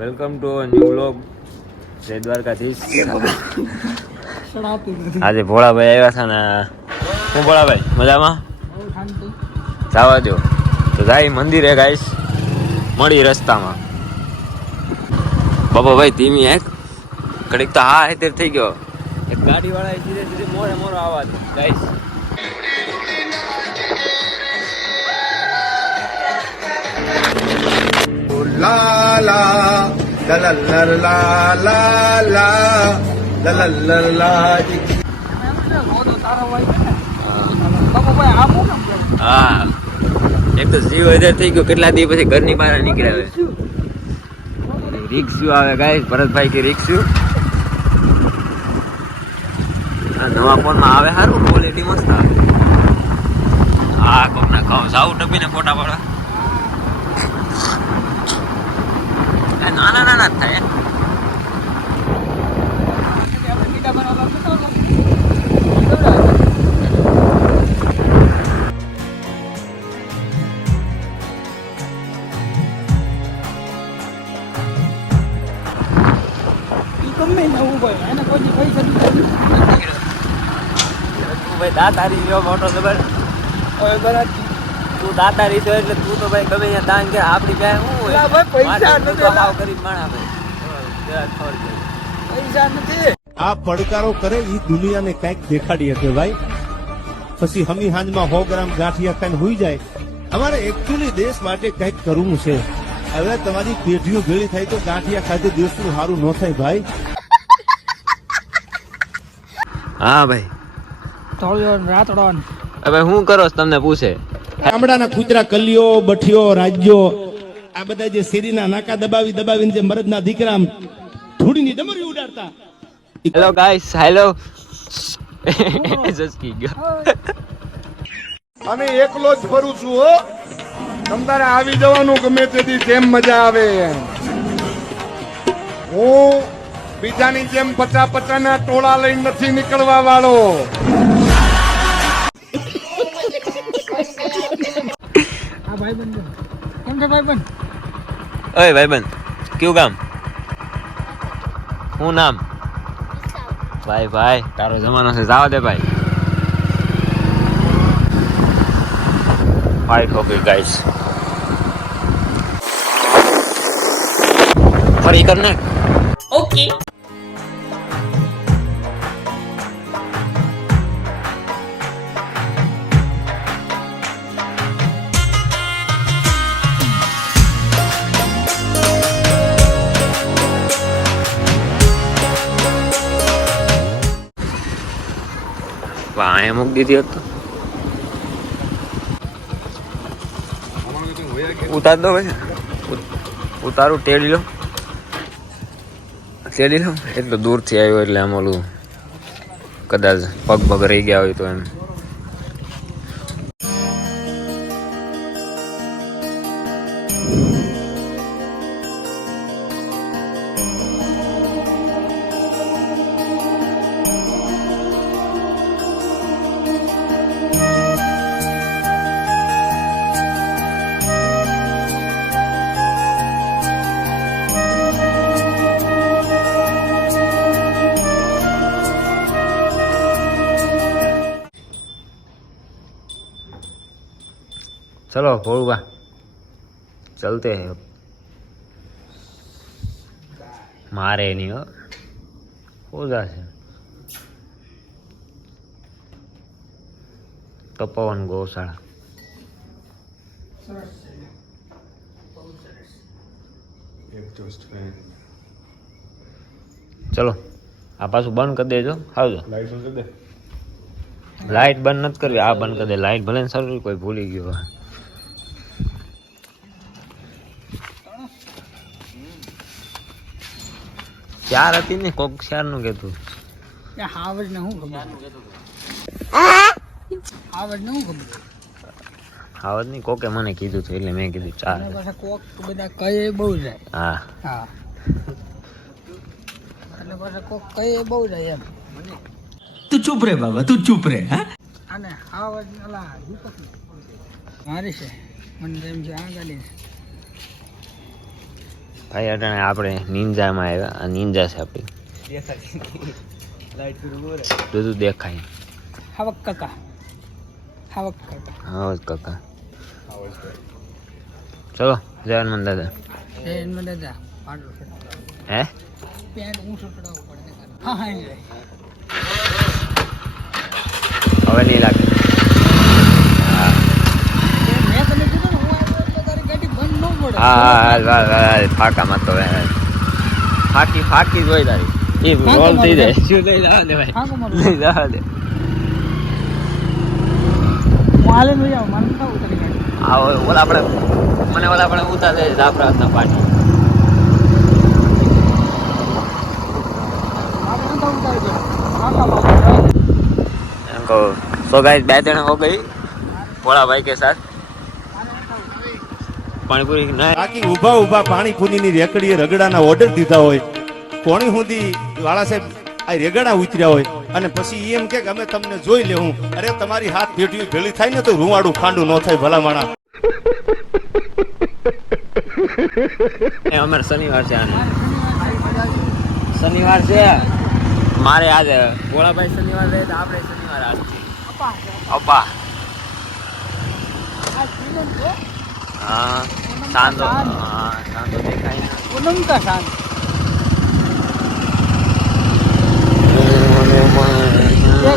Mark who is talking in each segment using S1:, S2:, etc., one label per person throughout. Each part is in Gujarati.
S1: વેલકમ ટુ ન્યુ બ્લોગ જય દ્વારકાધીશ. આજે ભોળાભાઈ આવ્યા છે ને હું ભોળાભાઈ, મજામાં? જવા દો તો જાય મંદિરે ગાઈશ મળી રસ્તામાં. બાબા ભાઈ ધીમી એક કડીક તો હા, હેતેર થઈ ગયો. એક ગાડી વાળા ધીરે ધીરે મોરે મોરો આવાજ. ગાઈશ હા, એક તો જીવ હજાર થઈ ગયો, કેટલા દિવસ પછી ઘરની બહાર નીકળ્યા હવે? રિક્ષુ આવે ગાય ભરતભાઈ કે રિક્ષુ. નવા ફોનમાં આવે સારું ક્વોલિટી મસ્ત આવે. આ કોક ના સાઉ સાવ ટપીને ફોટા પાડવા નાના નાના જ થાય ગમે નવું ભાઈ એને કોઈ પૈસા દાતારી મોટો ખબર હવે બરાબર તું દાતા રીતે એટલે તું તો ભાઈ ગમે ત્યાં દાન કે આપડી ક્યાં શું હોય?
S2: પૈસા નથી
S1: હાવ ભાઈ. જરા ખબર
S3: આ પડકારો કરે એ દુનિયાને કંઈક દેખાડી હશે ભાઈ. પછી હમી હાંજમાં સો ગ્રામ ગાંઠિયા ખાઈને હોઈ જાય. અમારે એકચ્યુઅલી દેશ માટે કંઈક કરવું છે. હવે તમારી પેઢીઓ ભેળી થાય તો ગાંઠિયા ખાતે દેશનું સારું ન થાય ભાઈ.
S1: હા ભાઈ.
S4: રાતડો
S1: હવે હું કરો છો? તમને પૂછે.
S3: ગામડાના કૂતરા કલીઓ બઠિયો રાજ્યો આ બધા જે શેરીના નાકા દબાવી દબાવીને જે મરદના દીકરા આમ ડમરી ઉડાડતા.
S1: હેલો ગાઈસ હેલો જસકી ગયો
S2: અને એકલો જ ફરું છું હો. તમારે આવી જવાનું ગમે તેથી જેમ મજા આવે. હું બીજાની જેમ પચા પચાના ટોળા લઈને નથી નીકળવા વાળો.
S4: ભાઈબંધ કેમ છે ભાઈબંધ?
S1: ઓય ભાઈબંધ કયું ગામ? શું નામ? ભાઈ ભાઈ તારો જમાનો છે. જાવા દે ભાઈ. ફાઈટ ઓકે ગાઈસ ફરી કર નાખ
S5: ઓકે
S1: મૂકી દીધી હતો. ઉતાર દો ભાઈ. ઉતારું ટેડી લો. ટેડી લો. એટલો દૂરથી આવ્યો એટલે આમ ઓલું કદાચ પગ પગ રહી ગયા હોય તો એમ. चलो भोलबा चलते हैं अब મારે નહીં હો ઓજા છે તપવન ગૌશાળા ચલો આ પાછું બંધ કરી દેજો આવજો લાઈટ બંધ નથી કરવી આ બંધ કરી દે લાઈટ ભલે ને સારું કોઈ ભૂલી ગયો ચાર હતી ને કોક ચારનું કેતું
S4: કે હાવજ ને હું ખબર? હાવજ ને હું ખબર?
S1: આવતની કોકે મને કીધું હતું એટલે મેં કીધું ચાર.
S4: કોક બધા કઈ બહુ જાય.
S1: હા.
S4: હા. એટલે પાસે કોક કહે બહુ જાય એમ.
S6: તું ચૂપ રે બાબા તું ચૂપ રે હા?
S4: અને મારી છે. મને એમ છે આ ગાડી
S1: ભાઈ અટાણે આપણે નિંજામાં આવ્યા. આ નિંજા છે આપણી. બધું દેખાય.
S4: હાવક કાકા. હાવક કાકા.
S1: હા કાકા. ચલો જય હનુમાન દાદા.
S4: જય હનુમાન દાદા.
S1: હે?
S4: પેન્ટ ઊંચો પડે. હા હા
S1: હવે નહીં લાગે હા
S4: એ મેં તને કીધું ને હું આવ્યો એટલે તારી ગાડી બંધ ન પડે
S1: હા હાલ તો હવે. ફાકી ફાકી જ તારી. એ રોલ થઈ જાય. શું લઈ જવા દે ભાઈ. લઈ જવા દે. ઓલા આપણે મને ઓલા આપણે ઉતાર
S4: ફાંકા મારો
S1: એમ કહો. સો ગાઈસ બે ત્રણ હો ગઈ. ભોળા ભાઈ કે સાથ. પાણીપુરી ના
S3: બાકી ઊભા ઊભા પાણીપુરીની રેકડીએ રગડાના ઓર્ડર દીધા હોય. કોણી સુધી વાળા સાહેબ આ રેગડા ઉતર્યા હોય. અને પછી એમ કે કે અમે તમને જોઈ લેવું અરે તમારી હાથ ભેટી ભેળી થાય ને તો રૂવાડું ખાંડું ન થાય ભલા માણા
S1: અમારે શનિવાર છે આને. શનિવાર છે. મારે આજે ગોળાભાઈ શનિવાર રહે તો આપણે શનિવાર આજે અપા. હા.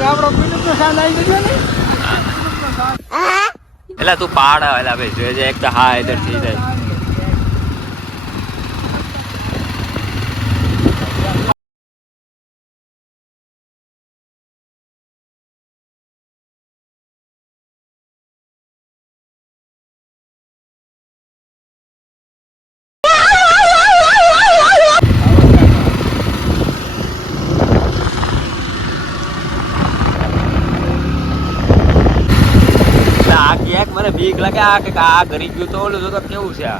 S4: આપણો પૂનમ નો શાંત આવી ગયો ને?
S1: એટલે તું પાડ એટલે ભાઈ જોઈ એક તો હા ઇધર થઈ જાય એટલે આ ક્યાંક મને બીક લાગે આ કે આ ઘરી ગયું તો ઓલું તો કેવું છે આ?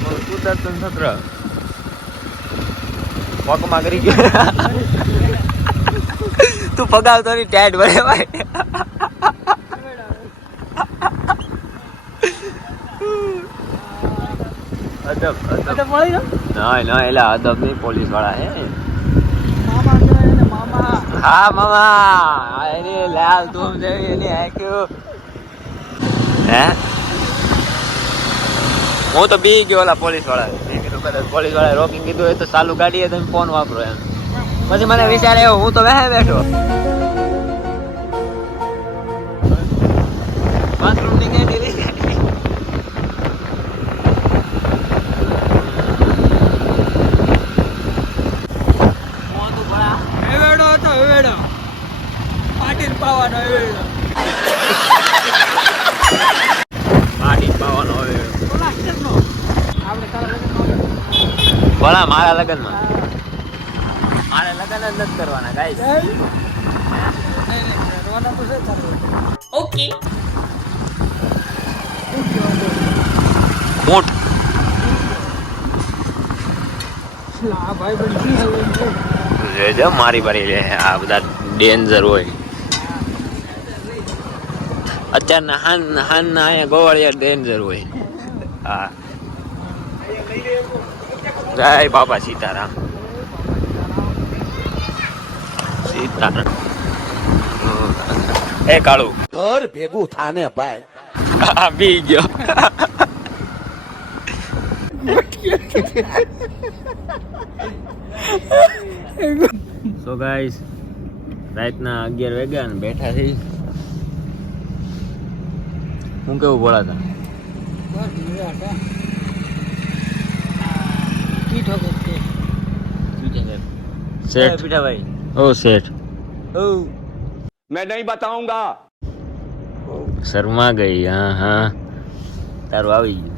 S1: કુદરત કુદરતનું પગમાં કરી ગયો. તું પગાવતો નહીં ટેટ ભરે ભાઈ. અદબ ના? ના એટલે નહીં પોલીસવાળા હે. હા મામા. એની લાલ તું જેવી એની આંખ્યું. હે? તો બી ગયો ઓલા પોલીસવાળા પોલીસવાળા રોકી કીધું હોય તો ચાલુ ગાડીએ તમે ફોન વાપરો એમ. પછી મને વિચાર આવ્યો, હું તો વહે બેઠો. બાથરૂમની ગેટ એવી મોઢું ભરા
S4: એવેડો હતો એવેડો પાટીલ પાવાનો એવેડો
S1: પાટી પાવાનો હવે
S4: ઓલા સ્ટેપનો આપણે તારા લગ્નમાં
S1: ભલા મારા લગ્નમાં. મારે લગ્ન જ નથી કરવાના ગાઈસ ઓકે મોટ. જોજો મારી બારી લે આ બધા ડેન્જર હોય. અત્યારના હાન ના અહીંયા ગોવાળિયા ડેન્જર હોય. હા. જય બાબા સીતારામ. સીતારામ. એ કાળુ.
S5: ઘર ભેગું થાને ભાઈ.
S1: બી ગયો. સો ગાઈસ રાતના અગિયાર વાગ્યા ને બેઠા થઈ હું કેવું બોલાતા શેઠ પીઠાભાઈ ઓ શેઠ
S5: मैं नहीं बताऊंगा
S1: શર્મા ગઈ હા હા તારું આવી ગયું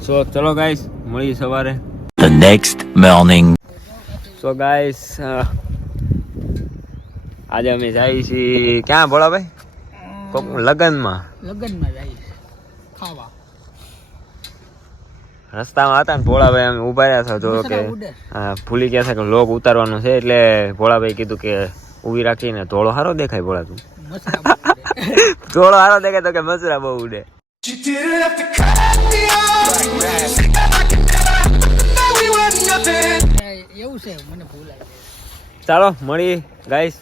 S1: સો ચલો ગાઈસ મળી સવારે
S6: The next morning.
S1: So guys આજે અમે જઈએ છીએ ક્યાં ભોળાભાઈ કોક લગ્નમાં
S4: લગ્નમાં જઈશ ખાવા
S1: રસ્તામાં હતા ને ભોળાભાઈ અમે ઊભા રહ્યા છો જો કે ભૂલી ગયા છે કે લોક ઉતારવાનું છે એટલે ભોળાભાઈ કીધું કે ઊભી રાખીને ધોળો હારો દેખાય ભોળા તું. ધોળો હારો દેખાય તો કે મસરા બહુ ઉડે.
S4: છે મને ભૂલાય.
S1: ચાલો મળી ગાઈસ.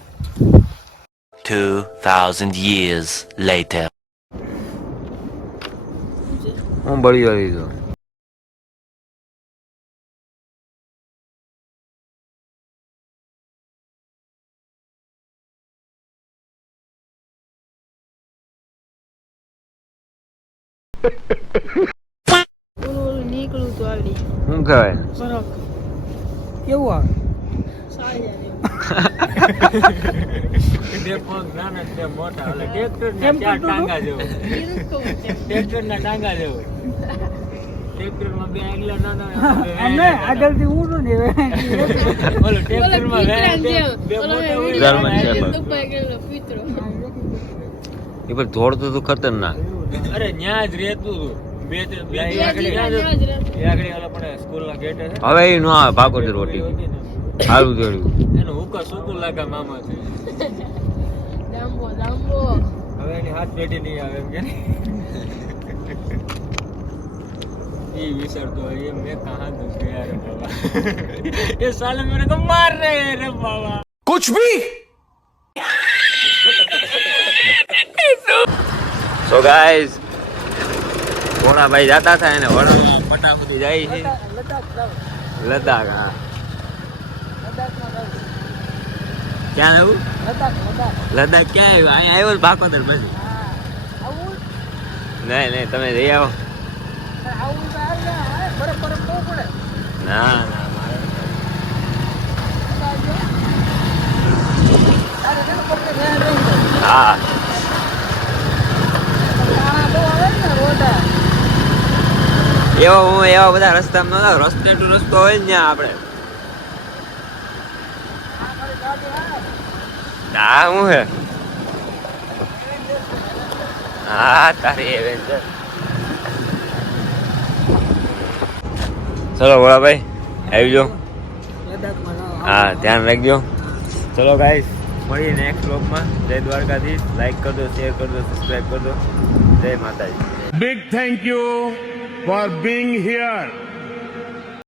S6: 2000 years later.
S1: હું બળી
S7: ગયો. નીકળું તો આલી
S1: શું કહેવાય
S4: સરક કેવું આવે.
S1: એ પણ. દોડતું હતું ખતરનાક.
S8: અરે ન્યા જ રહેતું હતું બે પણ
S1: હવે એ નો.
S8: લાગે મામા છે. એ વિચારતો એ મેં કહા તો એ સાલે મેરે કો રે રે
S5: કુછ ભી
S1: સો ગાઈઝ ભાઈ જાતા હતા એને વડોદરા ફટાફટી જાય છે. લદ્દાખ હા. ક્યાં આવ્યું લદ્દાખ ક્યાં આવ્યું? અહીંયા આવ્યો ભાકોદર પછી. નહીં નહીં તમે જઈ
S4: તો આવે ને, બરફ બરફ બહુ પડે
S1: ના ના મારે
S4: તારે છે ને પકડે ધ્યાન રહી જાય.
S1: હા
S4: આ બહુ આવે ને રોડા
S1: એવો હું એવા બધા રસ્તામાં નતો રસ્તે ટુ રસ્તો હોય ને આપણે. ના હું હે? હા તારી એવેન્જર ચલો ભોળાભાઈ આવી જાઓ. હા, ધ્યાન રાખજો. ચલો ગાઈસ મળીએ નેક્સ્ટ બ્લોગમાં જય દ્વારકાધીશ. લાઈક કરજો શેર કરજો સબસ્ક્રાઈબ કરજો. જય Mataji.
S2: Big thank you. For being here.